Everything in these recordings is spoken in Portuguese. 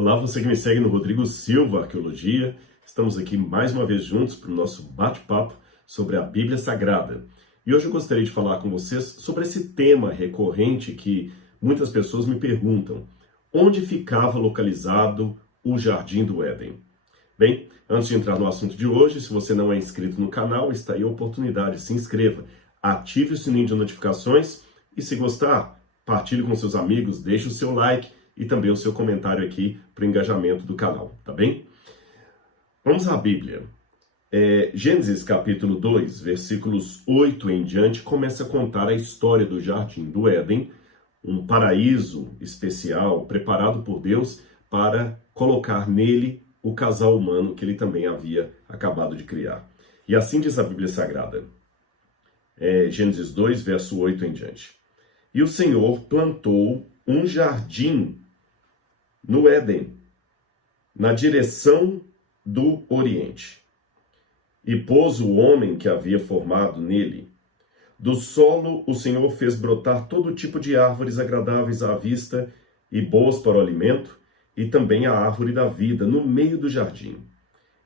Olá, você que me segue no Rodrigo Silva Arqueologia. Estamos aqui mais uma vez juntos para o nosso bate-papo sobre a Bíblia Sagrada. E hoje eu gostaria de falar com vocês sobre esse tema recorrente que muitas pessoas me perguntam: onde ficava localizado o Jardim do Éden? Bem, antes de entrar no assunto de hoje, se você não é inscrito no canal, está aí a oportunidade, se inscreva, ative o sininho de notificações e, se gostar, partilhe com seus amigos, deixe o seu like e também o seu comentário aqui para o engajamento do canal, tá bem? Vamos à Bíblia. Gênesis capítulo 2, versículos 8 em diante, começa a contar a história do Jardim do Éden, um paraíso especial preparado por Deus para colocar nele o casal humano que ele também havia acabado de criar. E assim diz a Bíblia Sagrada, Gênesis 2, verso 8 em diante. E o Senhor plantou um jardim no Éden, na direção do Oriente, e pôs o homem que havia formado nele. Do solo o Senhor fez brotar todo tipo de árvores agradáveis à vista e boas para o alimento, e também a árvore da vida no meio do jardim,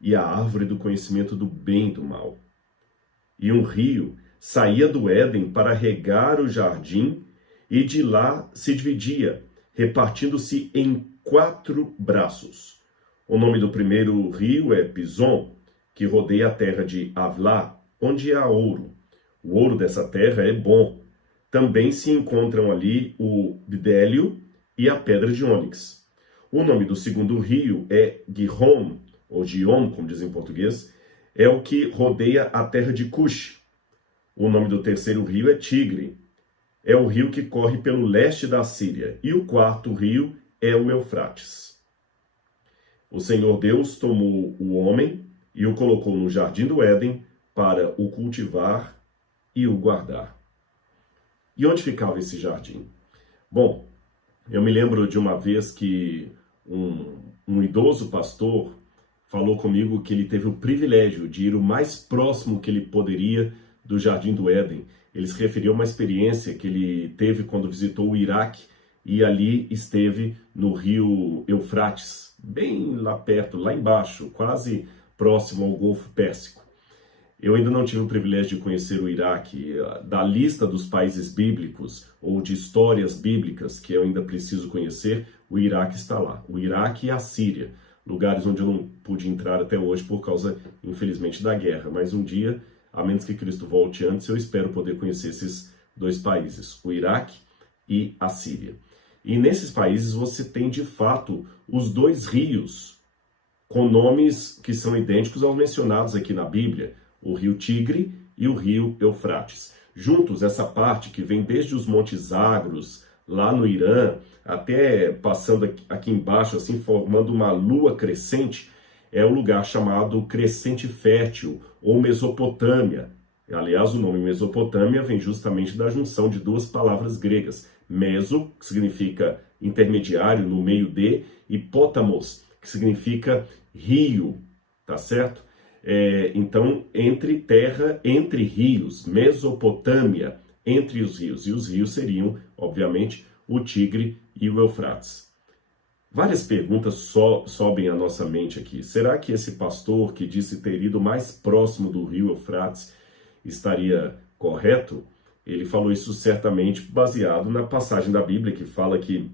e a árvore do conhecimento do bem e do mal. E um rio saía do Éden para regar o jardim, e de lá se dividia, repartindo-se em 4 braços. O nome do primeiro rio é Pison, que rodeia a terra de Havilá, onde há ouro. O ouro dessa terra é bom. Também se encontram ali o bidélio e a pedra de ônix. O nome do segundo rio é Gihon, ou Gion, como dizem em português, é o que rodeia a terra de Cush. O nome do terceiro rio é Tigre, é o rio que corre pelo leste da Síria. E o quarto rio é o Eufrates. O Senhor Deus tomou o homem e o colocou no jardim do Éden para o cultivar e o guardar. E onde ficava esse jardim? Bom, eu me lembro de uma vez que um idoso pastor falou comigo que ele teve o privilégio de ir o mais próximo que ele poderia do Jardim do Éden. Ele se referiu a uma experiência que ele teve quando visitou o Iraque e ali esteve no rio Eufrates, bem lá perto, lá embaixo, quase próximo ao Golfo Pérsico. Eu ainda não tive o privilégio de conhecer o Iraque. Da lista dos países bíblicos ou de histórias bíblicas que eu ainda preciso conhecer, o Iraque está lá. O Iraque e a Síria, lugares onde eu não pude entrar até hoje por causa, infelizmente, da guerra. Mas um dia, a menos que Cristo volte antes, eu espero poder conhecer esses 2 países, o Iraque e a Síria. E nesses países você tem, de fato, os 2 rios, com nomes que são idênticos aos mencionados aqui na Bíblia, o rio Tigre e o rio Eufrates. Juntos, essa parte que vem desde os Montes Zagros, lá no Irã, até passando aqui embaixo, assim, formando uma lua crescente, é o lugar chamado Crescente Fértil, ou Mesopotâmia. Aliás, o nome Mesopotâmia vem justamente da junção de 2 palavras gregas. Meso, que significa intermediário, no meio de, e potamos, que significa rio, tá certo? Então, entre terra, entre rios, Mesopotâmia, entre os rios. E os rios seriam, obviamente, o Tigre e o Eufrates. Várias perguntas sobem à nossa mente aqui. Será que esse pastor que disse ter ido mais próximo do rio Eufrates estaria correto? Ele falou isso certamente baseado na passagem da Bíblia que fala que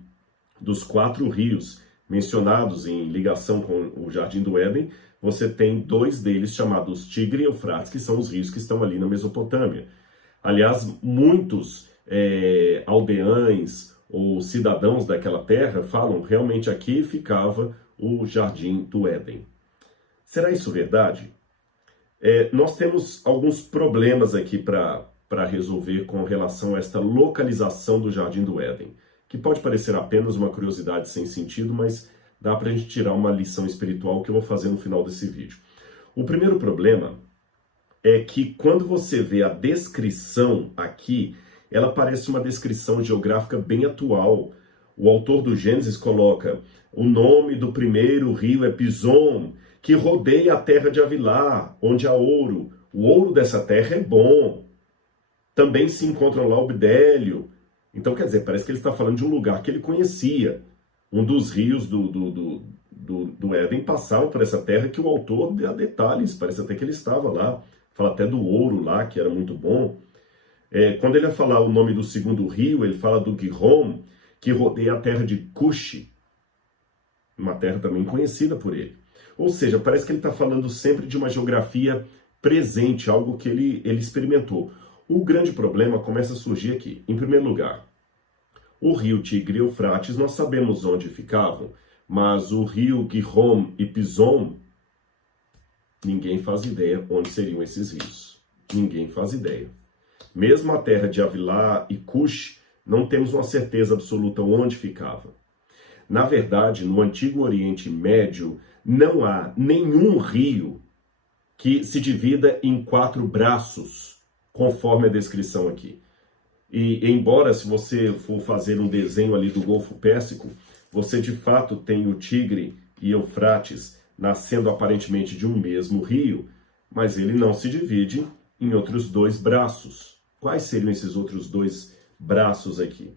dos 4 rios mencionados em ligação com o Jardim do Éden, você tem 2 deles chamados Tigre e Eufrates, que são os rios que estão ali na Mesopotâmia. Aliás, muitos aldeães ou cidadãos daquela terra falam, realmente aqui ficava o Jardim do Éden. Será isso verdade? Nós temos alguns problemas aqui para resolver com relação a esta localização do Jardim do Éden, que pode parecer apenas uma curiosidade sem sentido, mas dá para a gente tirar uma lição espiritual que eu vou fazer no final desse vídeo. O primeiro problema é que quando você vê a descrição aqui, ela parece uma descrição geográfica bem atual. O autor do Gênesis coloca: o nome do primeiro rio é Pison, que rodeia a terra de Havilá, onde há ouro. O ouro dessa terra é bom. Também se encontram lá o bidélio. Então, quer dizer, parece que ele está falando de um lugar que ele conhecia. Um dos rios do Éden passavam por essa terra que o autor dá detalhes, parece até que ele estava lá. Fala até do ouro lá, que era muito bom. Quando ele vai falar o nome do segundo rio, ele fala do Gihon, que rodeia a terra de Cush, uma terra também conhecida por ele. Ou seja, parece que ele está falando sempre de uma geografia presente, algo que ele experimentou. O grande problema começa a surgir aqui. Em primeiro lugar, o rio Tigre e Eufrates, nós sabemos onde ficavam, mas o rio Gihon e Pison, ninguém faz ideia onde seriam esses rios. Ninguém faz ideia. Mesmo a terra de Avilá e Cush, não temos uma certeza absoluta onde ficava. Na verdade, no Antigo Oriente Médio, não há nenhum rio que se divida em 4 braços, conforme a descrição aqui. E embora, se você for fazer um desenho ali do Golfo Pérsico, você de fato tem o Tigre e Eufrates nascendo aparentemente de um mesmo rio, mas ele não se divide em outros 2 braços. Quais seriam esses outros 2 braços aqui?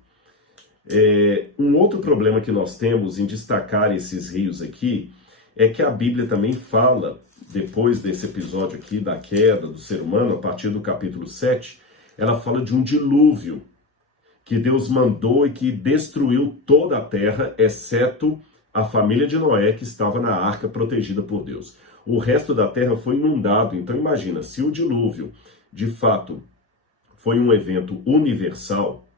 Um outro problema que nós temos em destacar esses rios aqui é que a Bíblia também fala, depois desse episódio aqui da queda do ser humano, a partir do capítulo 7, ela fala de um dilúvio que Deus mandou e que destruiu toda a terra, exceto a família de Noé, que estava na arca protegida por Deus. O resto da terra foi inundado. Então imagina, se o dilúvio de fato foi um evento universal,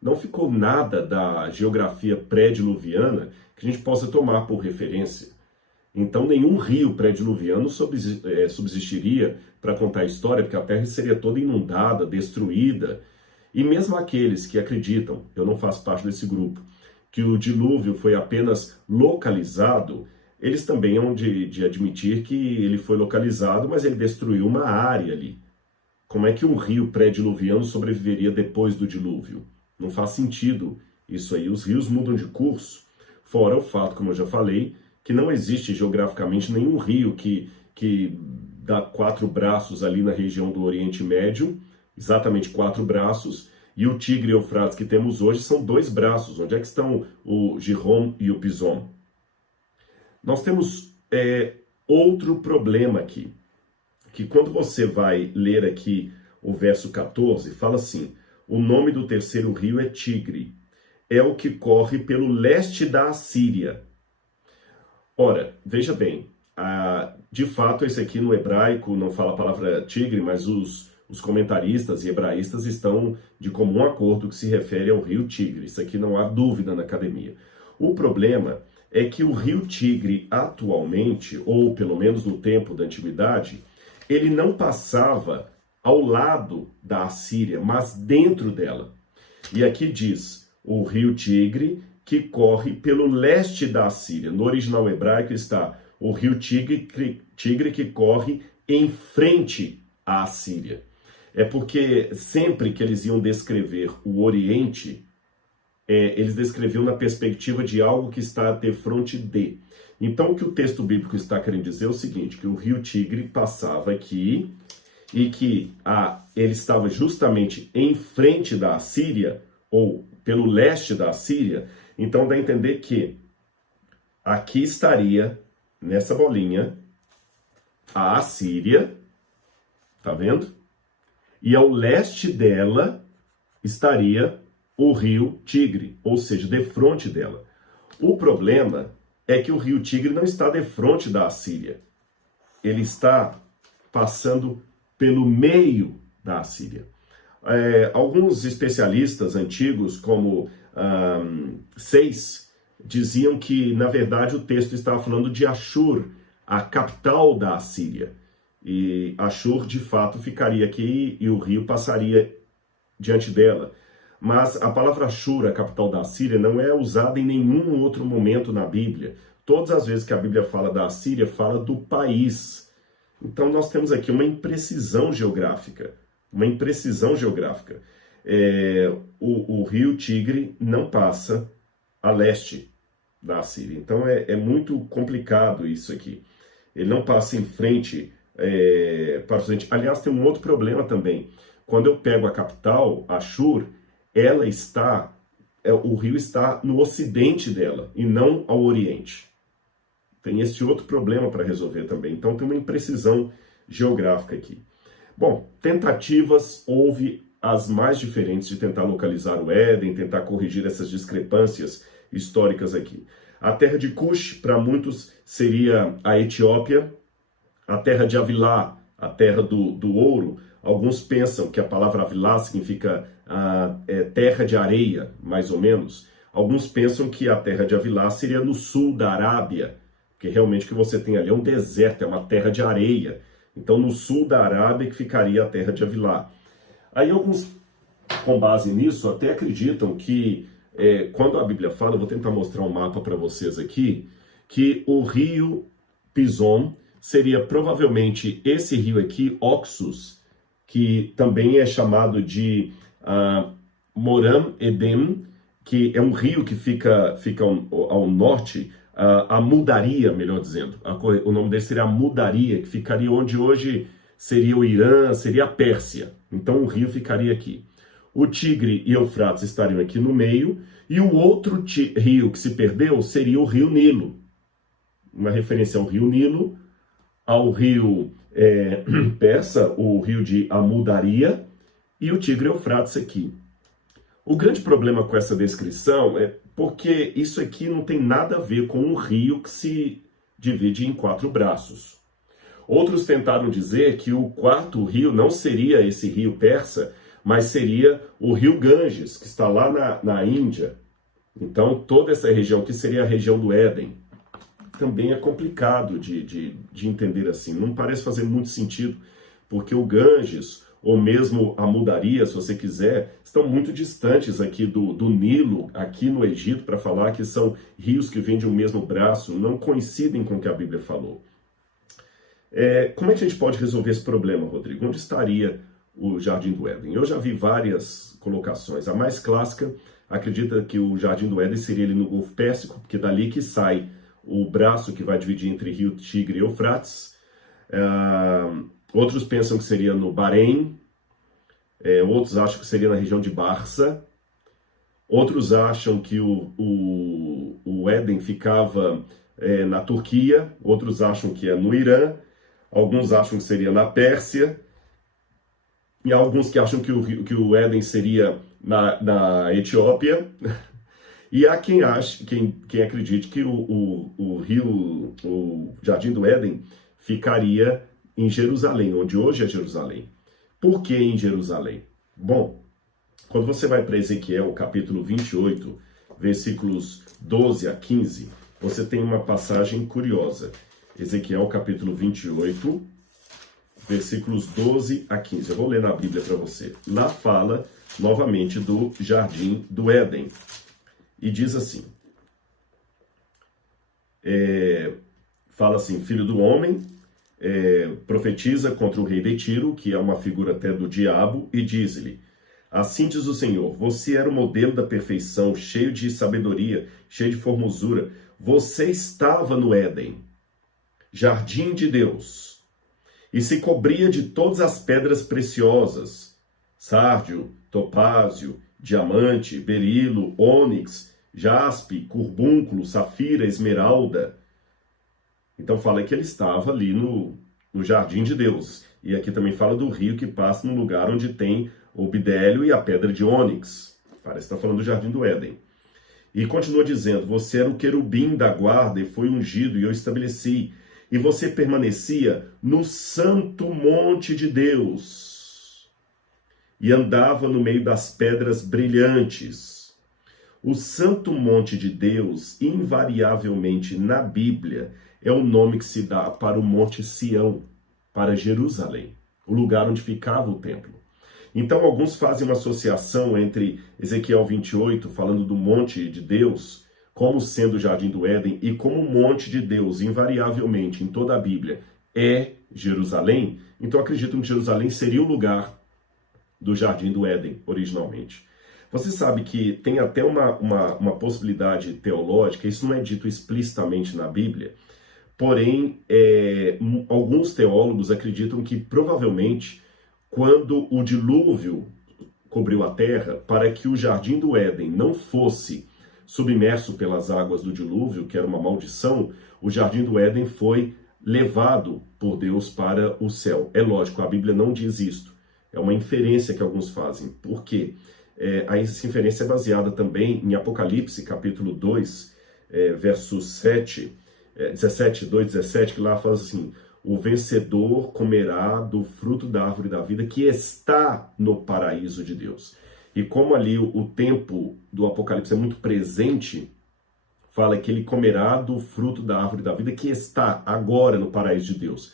não ficou nada da geografia pré-diluviana que a gente possa tomar por referência. Então nenhum rio pré-diluviano subsistiria para contar a história, porque a terra seria toda inundada, destruída. E mesmo aqueles que acreditam, eu não faço parte desse grupo, que o dilúvio foi apenas localizado, eles também hão de admitir que ele foi localizado, mas ele destruiu uma área ali. Como é que um rio pré-diluviano sobreviveria depois do dilúvio? Não faz sentido isso aí. Os rios mudam de curso. Fora o fato, como eu já falei, que não existe geograficamente nenhum rio que dá 4 braços ali na região do Oriente Médio, exatamente 4 braços, e o Tigre e o Eufrates que temos hoje são 2 braços. Onde é que estão o Gihon e o Pison? Nós temos outro problema aqui, que quando você vai ler aqui o verso 14, fala assim: o nome do terceiro rio é Tigre, é o que corre pelo leste da Assíria. Ora, veja bem, de fato esse aqui no hebraico não fala a palavra tigre, mas os comentaristas e hebraístas estão de comum acordo que se refere ao rio Tigre. Isso aqui não há dúvida na academia. O problema é que o rio Tigre atualmente, ou pelo menos no tempo da antiguidade, ele não passava ao lado da Assíria, mas dentro dela. E aqui diz, o rio Tigre que corre pelo leste da Assíria. No original hebraico está o rio Tigre que corre em frente à Assíria. É porque sempre que eles iam descrever o Oriente, eles descreviam na perspectiva de algo que está de frente de. Então o que o texto bíblico está querendo dizer é o seguinte, que o rio Tigre passava aqui e que ele estava justamente em frente da Assíria, ou pelo leste da Assíria. Então dá a entender que aqui estaria, nessa bolinha, a Assíria, tá vendo? E ao leste dela estaria o rio Tigre, ou seja, defronte dela. O problema é que o rio Tigre não está defronte da Assíria. Ele está passando pelo meio da Assíria. Alguns especialistas antigos, como Seis, diziam que, na verdade, o texto estava falando de Ashur, a capital da Assíria. E Ashur, de fato, ficaria aqui e o rio passaria diante dela. Mas a palavra Ashur, a capital da Assíria, não é usada em nenhum outro momento na Bíblia. Todas as vezes que a Bíblia fala da Assíria, fala do país. Então nós temos aqui uma imprecisão geográfica. Uma imprecisão geográfica. O rio Tigre não passa a leste da Assíria. Então é muito complicado isso aqui. Ele não passa em frente para o ocidente. Aliás, tem um outro problema também. Quando eu pego a capital, Ashur, ela está o rio está no ocidente dela e não ao oriente. Tem esse outro problema para resolver também. Então tem uma imprecisão geográfica aqui. Bom, tentativas houve as mais diferentes de tentar localizar o Éden, tentar corrigir essas discrepâncias históricas aqui. A terra de Cush, para muitos, seria a Etiópia. A terra de Avilá, a terra do ouro. Alguns pensam que a palavra Avilá significa terra de areia, mais ou menos. Alguns pensam que a terra de Avilá seria no sul da Arábia, porque realmente o que você tem ali é um deserto, é uma terra de areia. Então, no sul da Arábia que ficaria a terra de Avilá. Aí alguns, com base nisso, até acreditam que, quando a Bíblia fala, eu vou tentar mostrar um mapa para vocês aqui, que o rio Pison seria provavelmente esse rio aqui, Oxus, que também é chamado de Moram Edem, que é um rio que fica ao norte, a Mudaria, melhor dizendo. O nome dele seria a Mudaria, que ficaria onde hoje seria o Irã, seria a Pérsia. Então o rio ficaria aqui. O Tigre e Eufrates estariam aqui no meio, e o outro rio que se perdeu seria o rio Nilo. Uma referência ao rio Nilo, ao rio persa, o rio de Amudaria, e o Tigre Eufrates aqui. O grande problema com essa descrição é porque isso aqui não tem nada a ver com um rio que se divide em 4 braços. Outros tentaram dizer que o quarto rio não seria esse rio persa, mas seria o rio Ganges, que está lá na Índia. Então, toda essa região que seria a região do Éden. Também é complicado de entender assim. Não parece fazer muito sentido, porque o Ganges, ou mesmo a Mudaria, se você quiser, estão muito distantes aqui do Nilo, aqui no Egito, para falar que são rios que vêm de um mesmo braço, não coincidem com o que a Bíblia falou. Como é que a gente pode resolver esse problema, Rodrigo? Onde estaria o Jardim do Éden? Eu já vi várias colocações. A mais clássica acredita que o Jardim do Éden seria ali no Golfo Pérsico, porque dali que sai o braço que vai dividir entre Rio Tigre e Eufrates. Outros pensam que seria no Bahrein. Outros acham que seria na região de Barça. Outros acham que o Éden ficava na Turquia. Outros acham que é no Irã. Alguns acham que seria na Pérsia. E há alguns que acham que o Éden seria na Etiópia. E há quem acredite que o Jardim do Éden ficaria em Jerusalém, onde hoje é Jerusalém. Por que em Jerusalém? Bom, quando você vai para Ezequiel, capítulo 28, versículos 12 a 15, você tem uma passagem curiosa. Ezequiel, capítulo 28, versículos 12 a 15. Eu vou ler na Bíblia para você. Lá fala, novamente, do Jardim do Éden. E diz assim, fala assim, filho do homem, profetiza contra o rei de Tiro, que é uma figura até do diabo, e diz-lhe, assim diz o Senhor, você era o modelo da perfeição, cheio de sabedoria, cheio de formosura, você estava no Éden, jardim de Deus, e se cobria de todas as pedras preciosas, sárdio, topázio, diamante, berilo, ônix, jaspe, curbúnculo, safira, esmeralda. Então fala que ele estava ali no jardim de Deus. E aqui também fala do rio que passa no lugar onde tem o bidélio e a pedra de ônix. Parece que está falando do jardim do Éden. E continua dizendo, você era o querubim da guarda e foi ungido e eu estabeleci. E você permanecia no santo monte de Deus. E andava no meio das pedras brilhantes. O santo monte de Deus, invariavelmente na Bíblia, é o nome que se dá para o Monte Sião, para Jerusalém, o lugar onde ficava o templo. Então alguns fazem uma associação entre Ezequiel 28, falando do monte de Deus, como sendo o Jardim do Éden, e como o monte de Deus, invariavelmente, em toda a Bíblia, é Jerusalém. Então acreditam que Jerusalém seria o lugar do Jardim do Éden, originalmente. Você sabe que tem até uma possibilidade teológica, isso não é dito explicitamente na Bíblia, porém, alguns teólogos acreditam que provavelmente, quando o dilúvio cobriu a terra, para que o jardim do Éden não fosse submerso pelas águas do dilúvio, que era uma maldição, o jardim do Éden foi levado por Deus para o céu. É lógico, a Bíblia não diz isto. É uma inferência que alguns fazem. Por quê? Essa inferência é baseada também em Apocalipse, capítulo 2, versos 17, 2, 17, que lá fala assim: o vencedor comerá do fruto da árvore da vida que está no paraíso de Deus. E como ali o tempo do Apocalipse é muito presente, fala que ele comerá do fruto da árvore da vida que está agora no paraíso de Deus.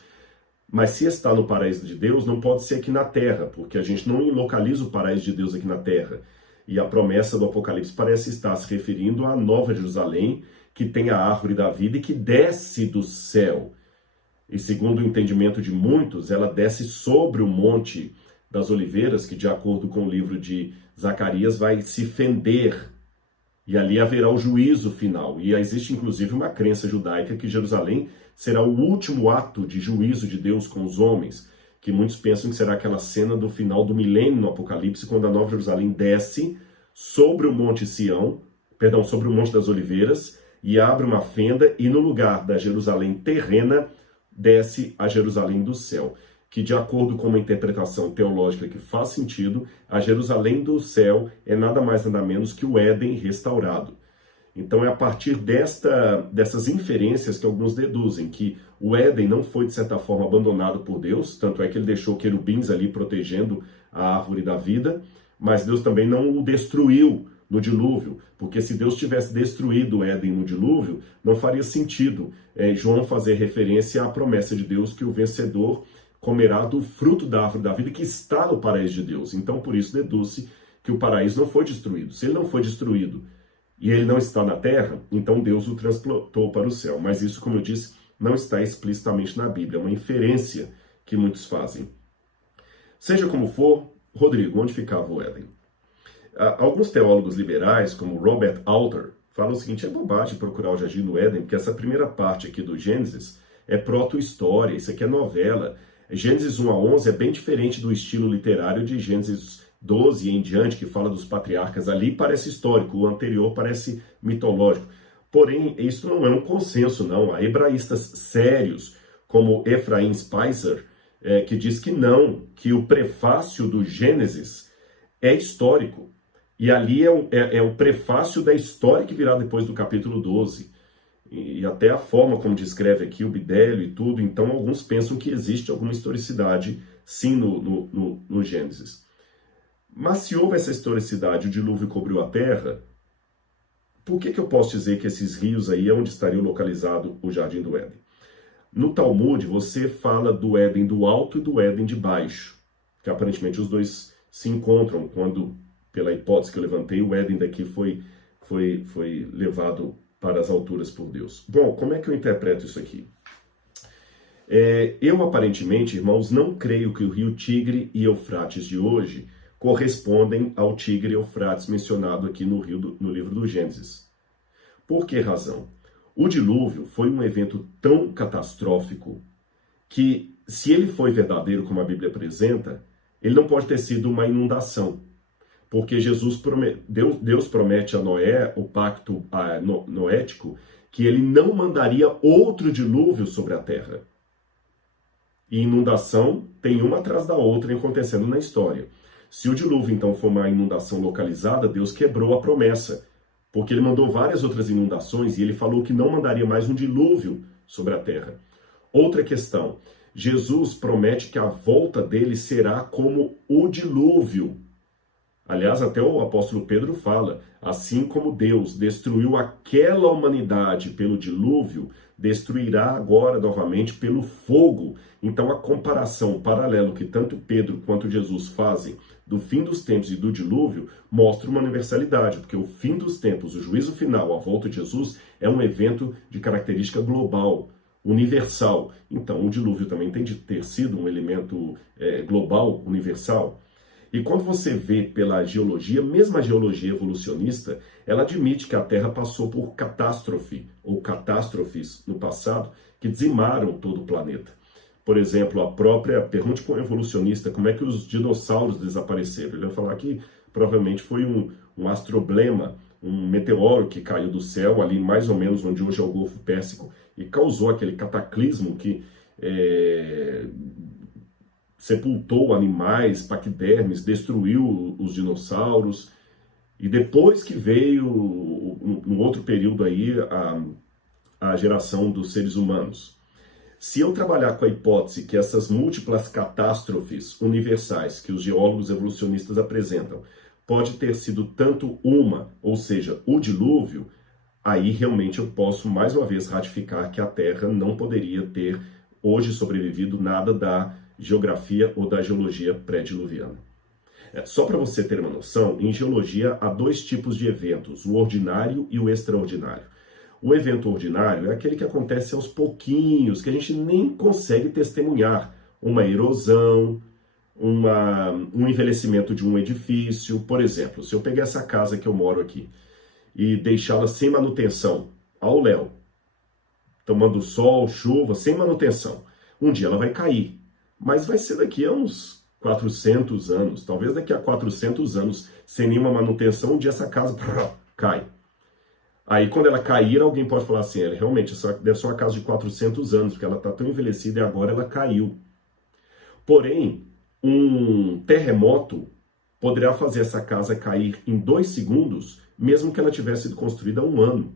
Mas se está no paraíso de Deus, não pode ser aqui na terra, porque a gente não localiza o paraíso de Deus aqui na terra. E a promessa do Apocalipse parece estar se referindo à Nova Jerusalém, que tem a árvore da vida e que desce do céu. E segundo o entendimento de muitos, ela desce sobre o Monte das Oliveiras, que de acordo com o livro de Zacarias vai se fender. E ali haverá o juízo final. E existe inclusive uma crença judaica que Jerusalém será o último ato de juízo de Deus com os homens, que muitos pensam que será aquela cena do final do milênio no Apocalipse, quando a Nova Jerusalém desce sobre o Monte Sião, sobre o Monte das Oliveiras, e abre uma fenda, e no lugar da Jerusalém terrena, desce a Jerusalém do céu, que de acordo com uma interpretação teológica que faz sentido, a Jerusalém do céu é nada mais nada menos que o Éden restaurado. Então é a partir dessas inferências que alguns deduzem que o Éden não foi de certa forma abandonado por Deus, tanto é que ele deixou querubins ali protegendo a árvore da vida, mas Deus também não o destruiu no dilúvio, porque se Deus tivesse destruído o Éden no dilúvio, não faria sentido João fazer referência à promessa de Deus que o vencedor comerá do fruto da árvore da vida que está no paraíso de Deus. Então, por isso, deduz-se que o paraíso não foi destruído. Se ele não foi destruído e ele não está na terra, então Deus o transportou para o céu. Mas isso, como eu disse, não está explicitamente na Bíblia. É uma inferência que muitos fazem. Seja como for, Rodrigo, onde ficava o Éden? Alguns teólogos liberais, como Robert Alter, falam o seguinte: é bobagem procurar o jardim do Éden, porque essa primeira parte aqui do Gênesis é proto-história, isso aqui é novela. Gênesis 1 a 11 é bem diferente do estilo literário de Gênesis 12 em diante, que fala dos patriarcas. Ali parece histórico, o anterior parece mitológico. Porém, isso não é um consenso, não. Há hebraístas sérios, como Ephraim Spicer, que diz que não, que o prefácio do Gênesis é histórico. E ali é o prefácio da história que virá depois do capítulo 12. E até a forma como descreve aqui o Bidélio e tudo, então alguns pensam que existe alguma historicidade, sim, no Gênesis. Mas se houve essa historicidade, o dilúvio cobriu a terra, por que eu posso dizer que esses rios aí é onde estaria localizado o Jardim do Éden? No Talmud, você fala do Éden do alto e do Éden de baixo, que aparentemente os dois se encontram quando, pela hipótese que eu levantei, o Éden daqui foi levado para as alturas por Deus. Bom, como é que eu interpreto isso aqui? Eu, aparentemente, irmãos, não creio que o rio Tigre e Eufrates de hoje correspondem ao Tigre e Eufrates mencionado aqui no livro do Gênesis. Por que razão? O dilúvio foi um evento tão catastrófico que, se ele foi verdadeiro como a Bíblia apresenta, ele não pode ter sido uma inundação. Porque Deus promete a Noé, o pacto noético, que ele não mandaria outro dilúvio sobre a terra. E inundação tem uma atrás da outra acontecendo na história. Se o dilúvio, então, for uma inundação localizada, Deus quebrou a promessa, porque ele mandou várias outras inundações e ele falou que não mandaria mais um dilúvio sobre a terra. Outra questão, Jesus promete que a volta dele será como o dilúvio. Aliás, até o apóstolo Pedro fala, assim como Deus destruiu aquela humanidade pelo dilúvio, destruirá agora novamente pelo fogo. Então a comparação, o paralelo que tanto Pedro quanto Jesus fazem do fim dos tempos e do dilúvio, mostra uma universalidade, porque o fim dos tempos, o juízo final, a volta de Jesus, é um evento de característica global, universal. Então o dilúvio também tem de ter sido um elemento global, universal. E quando você vê pela geologia, mesmo a geologia evolucionista, ela admite que a Terra passou por catástrofe, ou catástrofes no passado, que dizimaram todo o planeta. Por exemplo, pergunte para um evolucionista como é que os dinossauros desapareceram. Ele vai falar que provavelmente foi um astroblema, um meteoro que caiu do céu, ali mais ou menos onde hoje é o Golfo Pérsico, e causou aquele cataclismo que sepultou animais, paquidermes, destruiu os dinossauros. E depois que veio, no outro período aí, a geração dos seres humanos. Se eu trabalhar com a hipótese que essas múltiplas catástrofes universais que os geólogos evolucionistas apresentam pode ter sido tanto uma, ou seja, o dilúvio, aí realmente eu posso mais uma vez ratificar que a Terra não poderia ter hoje sobrevivido nada da geografia ou da geologia pré-diluviana. Só para você ter uma noção, em geologia há dois tipos de eventos, o ordinário e o extraordinário. O evento ordinário é aquele que acontece aos pouquinhos, que a gente nem consegue testemunhar. Uma erosão, um envelhecimento de um edifício. Por exemplo, se eu pegar essa casa que eu moro aqui e deixá-la sem manutenção, ao léu, tomando sol, chuva, sem manutenção, um dia ela vai cair. Mas vai ser daqui a uns 400 anos, talvez daqui a 400 anos, sem nenhuma manutenção, um dia essa casa cai. Aí quando ela cair, alguém pode falar assim, realmente, essa deve ser uma casa de 400 anos, porque ela está tão envelhecida e agora ela caiu. Porém, um terremoto poderá fazer essa casa cair em 2 segundos, mesmo que ela tivesse sido construída há 1 ano.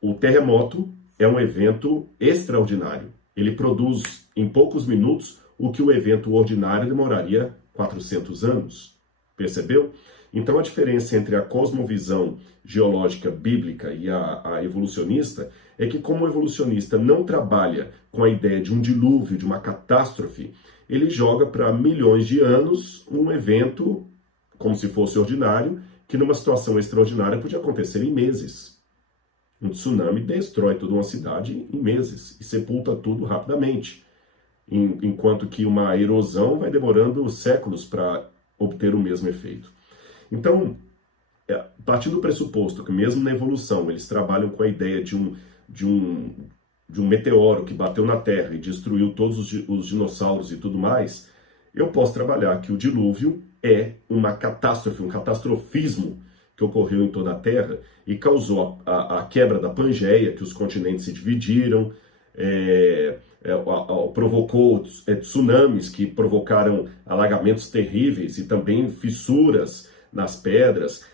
O terremoto é um evento extraordinário. Ele produz em poucos minutos o que o evento ordinário demoraria 400 anos. Percebeu? Então a diferença entre a cosmovisão geológica bíblica e a evolucionista é que, como o evolucionista não trabalha com a ideia de um dilúvio, de uma catástrofe, ele joga para milhões de anos um evento como se fosse ordinário, que numa situação extraordinária podia acontecer em meses. Um tsunami destrói toda uma cidade em meses e sepulta tudo rapidamente, enquanto que uma erosão vai demorando séculos para obter o mesmo efeito. Então, partindo do pressuposto que mesmo na evolução eles trabalham com a ideia de um meteoro que bateu na Terra e destruiu todos os dinossauros e tudo mais, eu posso trabalhar que o dilúvio é uma catástrofe, um catastrofismo que ocorreu em toda a Terra e causou a quebra da Pangeia, que os continentes se dividiram, provocou tsunamis que provocaram alagamentos terríveis e também fissuras nas pedras,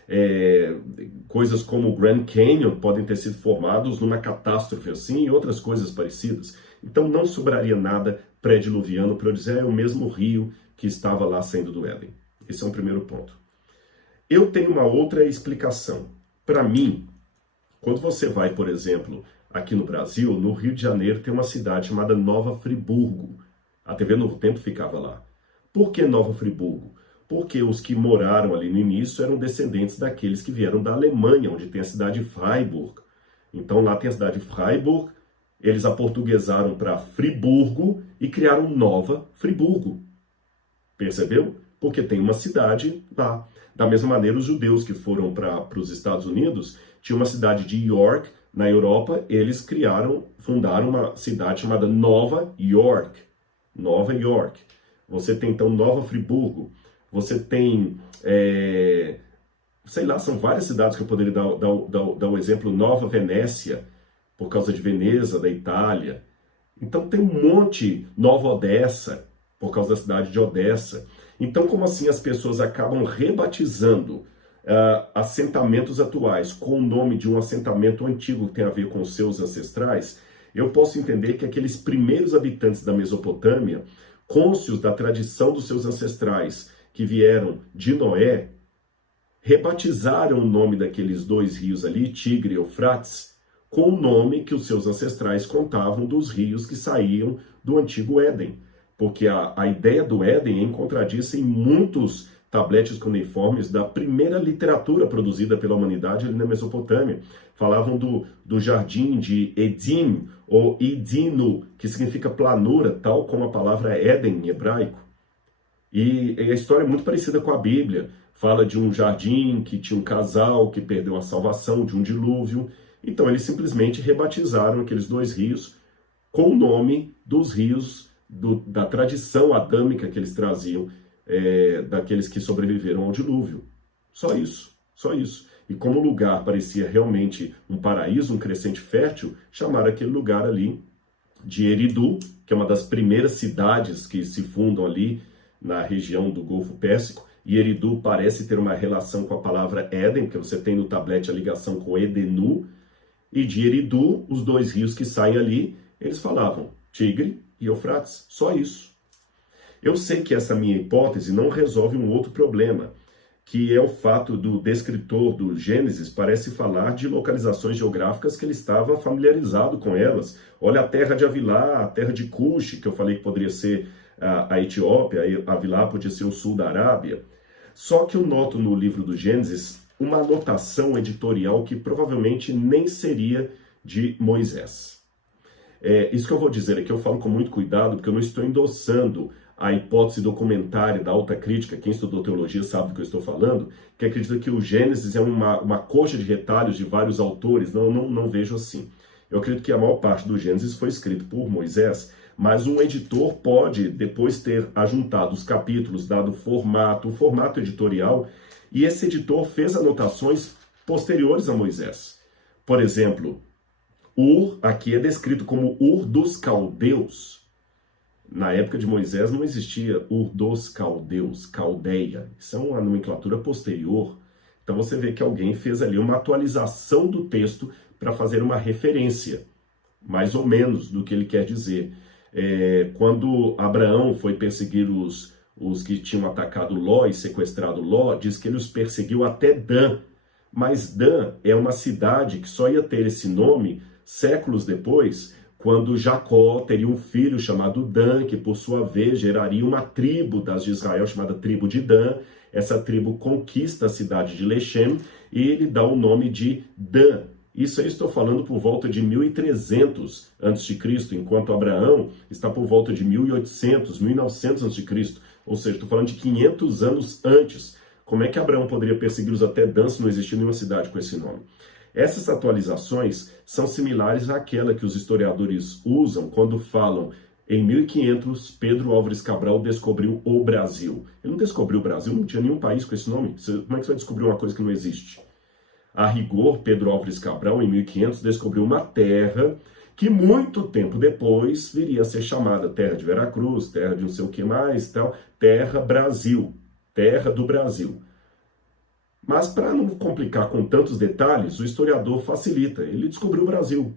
coisas como o Grand Canyon podem ter sido formados numa catástrofe assim e outras coisas parecidas. Então não sobraria nada pré-diluviano para eu dizer, é o mesmo rio que estava lá saindo do Éden. Esse é um primeiro ponto. Eu tenho uma outra explicação. Para mim, quando você vai, por exemplo, aqui no Brasil, no Rio de Janeiro, tem uma cidade chamada Nova Friburgo. A TV Novo Tempo ficava lá. Por que Nova Friburgo? Porque os que moraram ali no início eram descendentes daqueles que vieram da Alemanha, onde tem a cidade de Freiburg. Então lá tem a cidade de Freiburg, eles aportuguesaram para Friburgo e criaram Nova Friburgo. Percebeu? Porque tem uma cidade lá. Da mesma maneira, os judeus que foram para os Estados Unidos, tinha uma cidade de York, na Europa, eles fundaram uma cidade chamada Nova York. Nova York. Você tem então Nova Friburgo. Você tem, sei lá, são várias cidades que eu poderia dar o exemplo. Nova Venécia, por causa de Veneza, da Itália. Então tem um monte, Nova Odessa, por causa da cidade de Odessa. Então, como assim as pessoas acabam rebatizando assentamentos atuais com o nome de um assentamento antigo que tem a ver com os seus ancestrais? Eu posso entender que aqueles primeiros habitantes da Mesopotâmia, cônscios da tradição dos seus ancestrais, que vieram de Noé, rebatizaram o nome daqueles 2 rios ali, Tigre e Eufrates, com o nome que os seus ancestrais contavam dos rios que saíam do antigo Éden. Porque a ideia do Éden é encontradiça em muitos tabletes cuneiformes da primeira literatura produzida pela humanidade ali na Mesopotâmia. Falavam do jardim de Edim, ou Edino, que significa planura, tal como a palavra Éden em hebraico. E a história é muito parecida com a Bíblia. Fala de um jardim que tinha um casal que perdeu a salvação de um dilúvio. Então eles simplesmente rebatizaram aqueles 2 rios com o nome dos rios da tradição adâmica que eles traziam, daqueles que sobreviveram ao dilúvio. Só isso, só isso. E como o lugar parecia realmente um paraíso, um crescente fértil, chamaram aquele lugar ali de Eridu, que é uma das primeiras cidades que se fundam ali na região do Golfo Pérsico. E Eridu parece ter uma relação com a palavra Éden, porque você tem no tablete a ligação com Edenu. E de Eridu, os dois rios que saem ali, eles falavam Tigre e Eufrates. Só isso. Eu sei que essa minha hipótese não resolve um outro problema, que é o fato do descritor do Gênesis parece falar de localizações geográficas que ele estava familiarizado com elas. Olha a terra de Avilá, a terra de Cush, que eu falei que poderia ser a Etiópia, Avilá podia ser o sul da Arábia. Só que eu noto no livro do Gênesis uma anotação editorial que provavelmente nem seria de Moisés. Isso que eu vou dizer aqui, eu falo com muito cuidado, porque eu não estou endossando a hipótese documentária da alta crítica, quem estudou teologia sabe do que eu estou falando, que acredita que o Gênesis é uma coxa de retalhos de vários autores. Não vejo assim. Eu acredito que a maior parte do Gênesis foi escrito por Moisés, mas um editor pode depois ter ajuntado os capítulos, dado o formato editorial, e esse editor fez anotações posteriores a Moisés. Por exemplo, Ur aqui é descrito como Ur dos Caldeus. Na época de Moisés não existia Ur dos Caldeus, Caldeia. Isso é uma nomenclatura posterior. Então você vê que alguém fez ali uma atualização do texto para fazer uma referência, mais ou menos, do que ele quer dizer. Quando Abraão foi perseguir os que tinham atacado Ló e sequestrado Ló, diz que ele os perseguiu até Dan. Mas Dan é uma cidade que só ia ter esse nome séculos depois, quando Jacó teria um filho chamado Dan, que por sua vez geraria uma tribo das de Israel chamada tribo de Dan. Essa tribo conquista a cidade de Lechem e ele dá o nome de Dan. Isso aí estou falando por volta de 1300 a.C., enquanto Abraão está por volta de 1800, 1900 a.C., ou seja, estou falando de 500 anos antes. Como é que Abraão poderia persegui-los até Dan se não existia nenhuma cidade com esse nome? Essas atualizações são similares àquela que os historiadores usam quando falam em 1500, Pedro Álvares Cabral descobriu o Brasil. Ele não descobriu o Brasil, não tinha nenhum país com esse nome. Como é que você vai descobrir uma coisa que não existe? A rigor, Pedro Álvares Cabral, em 1500, descobriu uma terra que muito tempo depois viria a ser chamada Terra de Veracruz, Terra de não sei o que mais, tal, Terra Brasil, Terra do Brasil. Mas para não complicar com tantos detalhes, o historiador facilita. Ele descobriu o Brasil.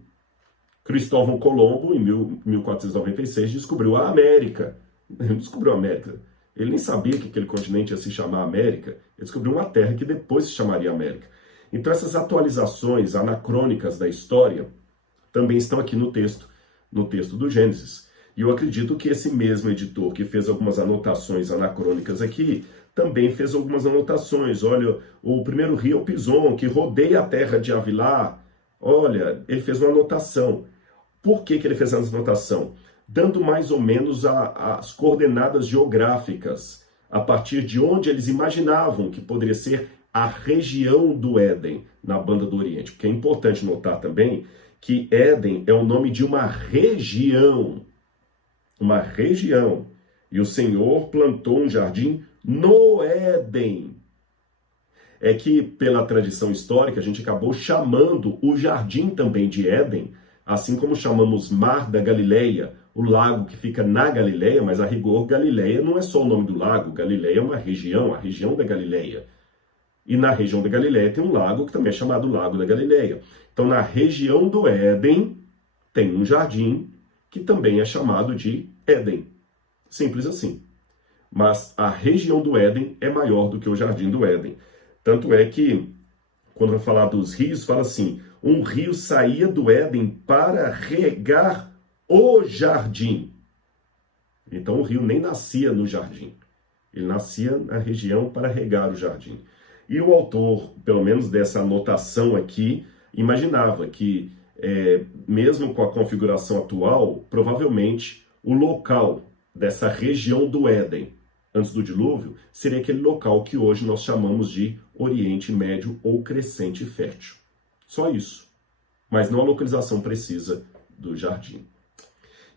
Cristóvão Colombo, em 1496, descobriu a América. Ele não descobriu a América. Ele nem sabia que aquele continente ia se chamar América. Ele descobriu uma terra que depois se chamaria América. Então essas atualizações anacrônicas da história também estão aqui no texto do Gênesis. E eu acredito que esse mesmo editor que fez algumas anotações anacrônicas aqui, também fez algumas anotações. Olha, o primeiro rio é o Pison, que rodeia a terra de Avilá. Olha, ele fez uma anotação. Por que ele fez essa anotação? Dando mais ou menos as coordenadas geográficas, a partir de onde eles imaginavam que poderia ser a região do Éden, na Banda do Oriente. Porque é importante notar também que Éden é o nome de uma região. Uma região. E o Senhor plantou um jardim no Éden. É que, pela tradição histórica, a gente acabou chamando o jardim também de Éden, assim como chamamos Mar da Galileia, o lago que fica na Galileia, mas a rigor, Galileia não é só o nome do lago, Galileia é uma região, a região da Galileia. E na região da Galileia tem um lago que também é chamado Lago da Galileia. Então, na região do Éden, tem um jardim que também é chamado de Éden. Simples assim. Mas a região do Éden é maior do que o jardim do Éden. Tanto é que, quando vai falar dos rios, fala assim, um rio saía do Éden para regar o jardim. Então o rio nem nascia no jardim. Ele nascia na região para regar o jardim. E o autor, pelo menos dessa anotação aqui, imaginava que, mesmo com a configuração atual, provavelmente o local dessa região do Éden, antes do dilúvio, seria aquele local que hoje nós chamamos de Oriente Médio ou Crescente Fértil. Só isso. Mas não a localização precisa do jardim.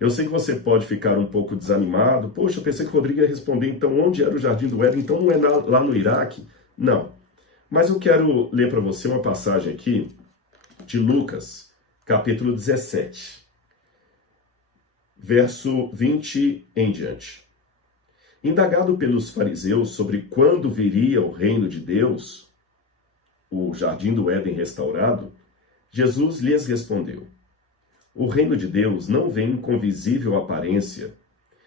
Eu sei que você pode ficar um pouco desanimado. Poxa, eu pensei que o Rodrigo ia responder, então onde era o Jardim do Éden? Então não é lá no Iraque? Não. Mas eu quero ler para você uma passagem aqui de Lucas, capítulo 17, verso 20 em diante. Indagado pelos fariseus sobre quando viria o reino de Deus, o Jardim do Éden restaurado, Jesus lhes respondeu: o reino de Deus não vem com visível aparência,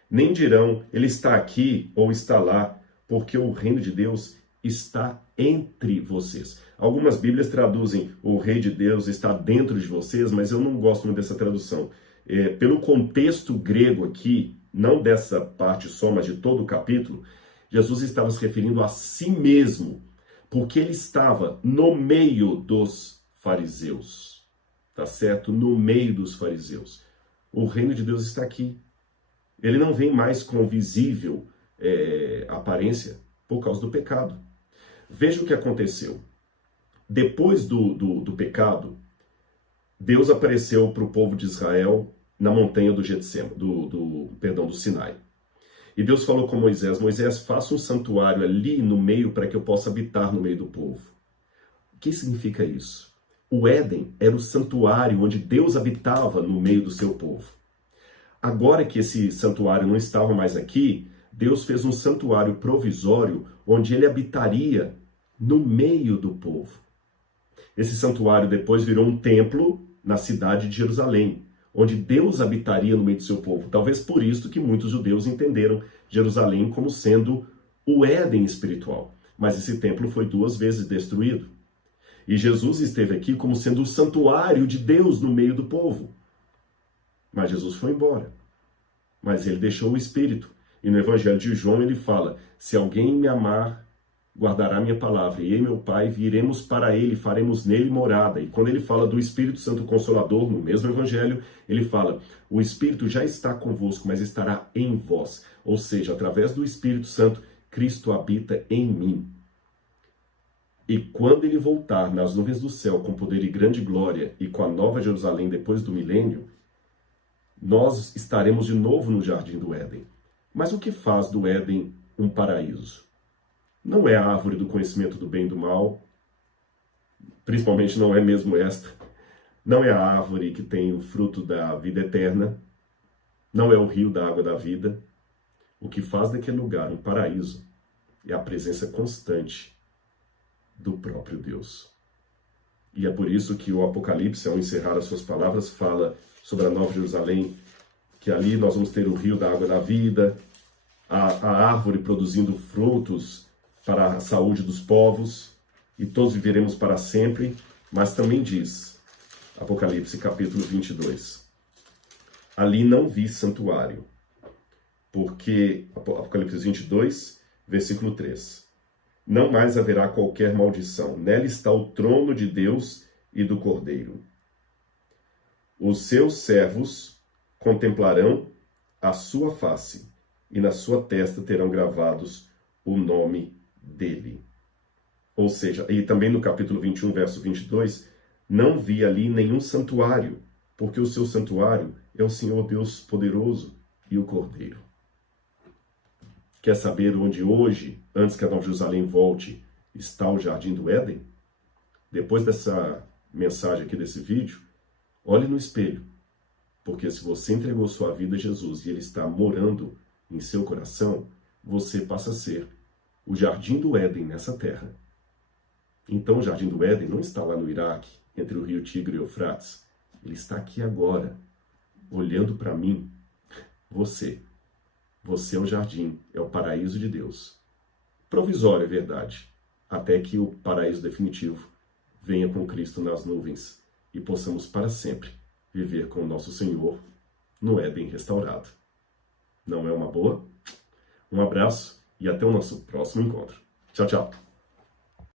nem dirão, ele está aqui ou está lá, porque o reino de Deus está entre vocês. Algumas Bíblias traduzem, o rei de Deus está dentro de vocês, mas eu não gosto muito dessa tradução. Pelo contexto grego aqui, não dessa parte só, mas de todo o capítulo, Jesus estava se referindo a si mesmo, porque ele estava no meio dos fariseus. Tá certo? No meio dos fariseus. O reino de Deus está aqui. Ele não vem mais com visível aparência por causa do pecado. Veja o que aconteceu. Depois do pecado, Deus apareceu para o povo de Israel na montanha do Getsem, do Sinai. E Deus falou com Moisés: Moisés, faça um santuário ali no meio para que eu possa habitar no meio do povo. O que significa isso? O Éden era o santuário onde Deus habitava no meio do seu povo. Agora que esse santuário não estava mais aqui, Deus fez um santuário provisório onde ele habitaria no meio do povo. Esse santuário depois virou um templo na cidade de Jerusalém, onde Deus habitaria no meio do seu povo. Talvez por isso que muitos judeus entenderam Jerusalém como sendo o Éden espiritual. Mas esse templo foi 2 vezes destruído. E Jesus esteve aqui como sendo o santuário de Deus no meio do povo. Mas Jesus foi embora. Mas ele deixou o Espírito. E no Evangelho de João ele fala: se alguém me amar, guardará minha palavra. E eu e meu Pai viremos para ele, faremos nele morada. E quando ele fala do Espírito Santo Consolador, no mesmo Evangelho, ele fala: o Espírito já está convosco, mas estará em vós. Ou seja, através do Espírito Santo, Cristo habita em mim. E quando ele voltar nas nuvens do céu com poder e grande glória e com a nova Jerusalém depois do milênio, nós estaremos de novo no Jardim do Éden. Mas o que faz do Éden um paraíso? Não é a árvore do conhecimento do bem e do mal, principalmente não é mesmo esta. Não é a árvore que tem o fruto da vida eterna. Não é o rio da água da vida. O que faz daquele lugar um paraíso é a presença constante do próprio Deus. E é por isso que o Apocalipse, ao encerrar as suas palavras, fala sobre a Nova Jerusalém, que ali nós vamos ter o rio da água da vida, a árvore produzindo frutos para a saúde dos povos, e todos viveremos para sempre. Mas também diz, Apocalipse capítulo 22, ali não vi santuário, porque, Apocalipse 22, versículo 3, não mais haverá qualquer maldição. Nela está o trono de Deus e do Cordeiro. Os seus servos contemplarão a sua face, e na sua testa terão gravados o nome dele. Ou seja, e também no capítulo 21, verso 22, não vi ali nenhum santuário, porque o seu santuário é o Senhor Deus poderoso e o Cordeiro. Quer saber onde hoje, antes que a Nova Jerusalém volte, está o Jardim do Éden? Depois dessa mensagem aqui, desse vídeo, olhe no espelho. Porque se você entregou sua vida a Jesus e Ele está morando em seu coração, você passa a ser o Jardim do Éden nessa terra. Então o Jardim do Éden não está lá no Iraque, entre o rio Tigre e o Eufrates. Ele está aqui agora, olhando para mim, você. Você é o jardim, é o paraíso de Deus. Provisório, é verdade, até que o paraíso definitivo venha com Cristo nas nuvens e possamos para sempre viver com o nosso Senhor no Éden restaurado. Não é uma boa? Um abraço e até o nosso próximo encontro. Tchau, tchau.